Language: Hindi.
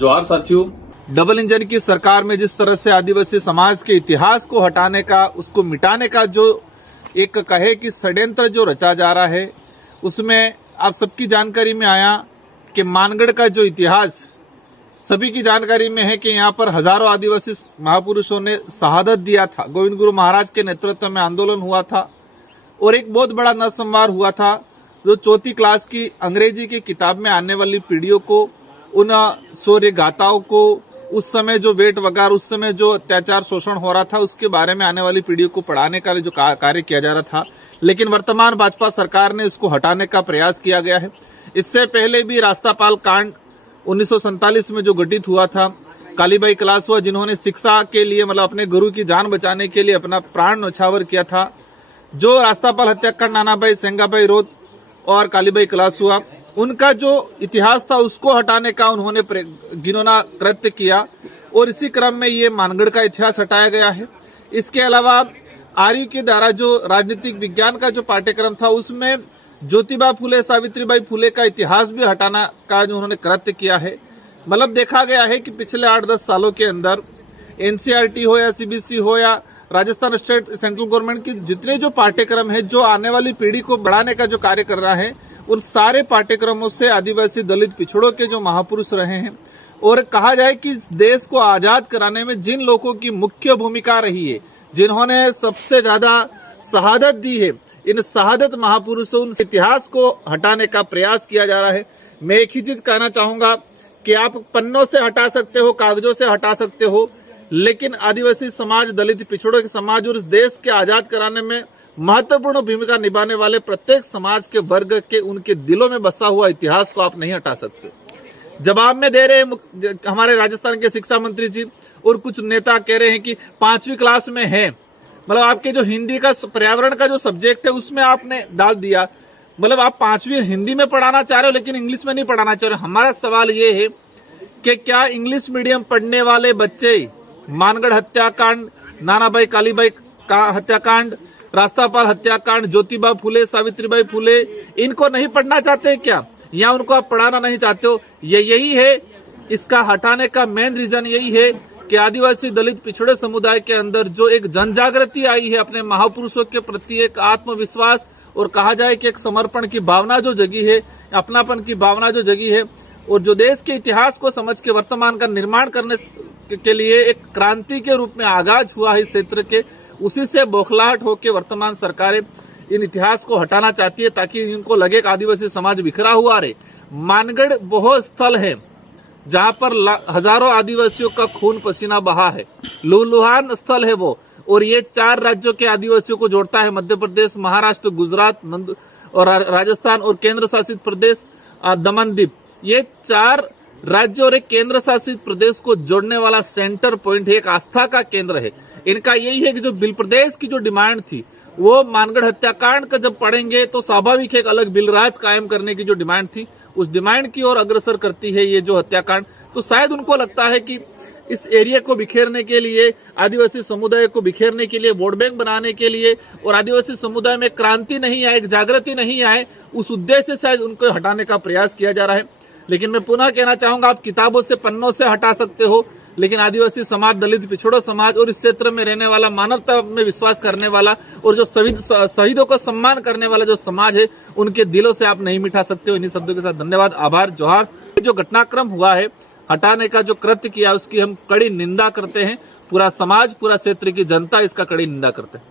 जोहार साथियों। डबल इंजन की सरकार में जिस तरह से आदिवासी समाज के इतिहास को हटाने का, उसको मिटाने का जो एक कहे कि षड्यंत्र जो रचा जा रहा है, उसमें आप सबकी जानकारी में आया कि मानगढ़ का जो इतिहास सभी की जानकारी में है कि यहाँ पर हजारों आदिवासी महापुरुषों ने शहादत दिया था। गोविंद गुरु महाराज के नेतृत्व में आंदोलन हुआ था और एक बहुत बड़ा नरसंहार हुआ था, जो चौथी क्लास की अंग्रेजी की किताब में आने वाली पीढ़ियों को, उन शौर्य गाथाओं को, उस समय जो वेट वगार, उस समय जो अत्याचार शोषण हो रहा था, उसके बारे में आने वाली पीढ़ियों को पढ़ाने का जो कार्य किया जा रहा था, लेकिन वर्तमान भाजपा सरकार ने इसको हटाने का प्रयास किया गया है। इससे पहले भी रास्तापाल कांड 1947 में जो घटित हुआ था, कालीबाई कलासुआ जिन्होंने शिक्षा के लिए, मतलब अपने गुरु की जान बचाने के लिए अपना प्राण न्यौछावर किया था, जो रास्तापाल हत्याकांड नानाभाई सेंगाबाई रोत और कालीबाई कलासुआ, उनका जो इतिहास था उसको हटाने का उन्होंने घिनौना कृत्य किया और इसी क्रम में ये मानगढ़ का इतिहास हटाया गया है। इसके अलावा आर्य के द्वारा जो राजनीतिक विज्ञान का जो पाठ्यक्रम था, उसमें ज्योतिबा फुले, सावित्रीबाई फुले का इतिहास भी हटाना का जो उन्होंने कृत्य किया है। मतलब देखा गया है कि पिछले 8-10 सालों के अंदर एनसीईआरटी हो या सीबीएसई हो या राजस्थान स्टेट सेंट्रल गवर्नमेंट की जितने जो पाठ्यक्रम है, जो आने वाली पीढ़ी को बढ़ाने का जो कार्य कर रहा है, उन सारे पाठ्यक्रमों से आदिवासी दलित पिछड़ों के जो महापुरुष रहे हैं, और कहा जाए कि देश को आजाद कराने में जिन लोगों की मुख्य भूमिका रही है, जिन्होंने सबसे ज्यादा शहादत दी है, इन शहादत महापुरुषों, उन इतिहास को हटाने का प्रयास किया जा रहा है। मैं एक ही चीज कहना चाहूंगा कि आप पन्नों से हटा सकते हो, कागजों से हटा सकते हो, लेकिन आदिवासी समाज, दलित पिछड़ों के समाज और इस देश के आजाद कराने में महत्वपूर्ण भूमिका निभाने वाले प्रत्येक समाज के वर्ग के, उनके दिलों में बसा हुआ इतिहास को आप नहीं हटा सकते। जवाब में दे रहे हैं हमारे राजस्थान के शिक्षा मंत्री जी, और कुछ नेता कह रहे हैं कि 5वीं क्लास में है, मतलब आपके जो हिंदी का पर्यावरण का जो सब्जेक्ट है उसमें आपने डाल दिया, मतलब आप 5वीं हिंदी में पढ़ाना चाह रहे हो लेकिन इंग्लिश में नहीं पढ़ाना चाह रहे। हमारा सवाल ये है कि क्या इंग्लिश मीडियम पढ़ने वाले बच्चे मानगढ़ हत्याकांड, नानाभाई कालीबाई का हत्याकांड, रास्तापाल हत्याकांड, ज्योतिबा फुले, सावित्रीबाई फुले, इनको नहीं पढ़ना चाहते क्या, या उनको आप पढ़ाना नहीं चाहते हो? यही है इसका हटाने का मेन रीजन, यही है कि आदिवासी दलित पिछड़े समुदाय के अंदर जो एक जनजागृति आई है, अपने महापुरुषों के प्रति एक आत्मविश्वास और कहा जाए कि एक समर्पण की भावना जो जगी है, अपनापन की भावना जो जगी है, और जो देश के इतिहास को समझ के वर्तमान का निर्माण करने के लिए एक क्रांति के रूप में आगाज हुआ है इस क्षेत्र के, उसी से बौखलाहट होकर वर्तमान सरकारें इन इतिहास को हटाना चाहती है, ताकि इनको लगे कि आदिवासी समाज बिखरा हुआ रहे। मानगढ़ वह स्थल है जहां पर हजारों आदिवासियों का खून पसीना बहा है, लूलुहान स्थल है वो, और ये 4 राज्यों के आदिवासियों को जोड़ता है, मध्य प्रदेश, महाराष्ट्र, गुजरात और राजस्थान और केंद्र शासित प्रदेश दमन दीप। ये 4 राज्य और एक केंद्र शासित प्रदेश को जोड़ने वाला सेंटर पॉइंट है, एक आस्था का केंद्र है। इनका यही है कि जो बिल प्रदेश की जो डिमांड थी, वो मानगढ़ हत्याकांड का जब पढ़ेंगे तो स्वाभाविक एक अलग बिल राज कायम करने की जो डिमांड थी, उस डिमांड की ओर अग्रसर करती है ये जो हत्याकांड। तो शायद उनको लगता है कि इस एरिया को बिखेरने के लिए, आदिवासी समुदाय को बिखेरने के लिए, वोट बैंक बनाने के लिए, और आदिवासी समुदाय में क्रांति नहीं आए, जागृति नहीं आए, उस उद्देश्य से शायद उनको हटाने का प्रयास किया जा रहा है। लेकिन मैं पुनः कहना चाहूंगा, आप किताबों से, पन्नों से हटा सकते हो, लेकिन आदिवासी समाज, दलित पिछड़ों समाज और इस क्षेत्र में रहने वाला, मानवता में विश्वास करने वाला और जो शहीदों को सम्मान करने वाला जो समाज है, उनके दिलों से आप नहीं मिटा सकते हो। इन्हीं शब्दों के साथ धन्यवाद, आभार, जोहार। जो घटनाक्रम हुआ है, हटाने का जो कृत्य किया, उसकी हम कड़ी निंदा करते हैं। पूरा समाज, पूरा क्षेत्र की जनता इसका कड़ी निंदा करते हैं।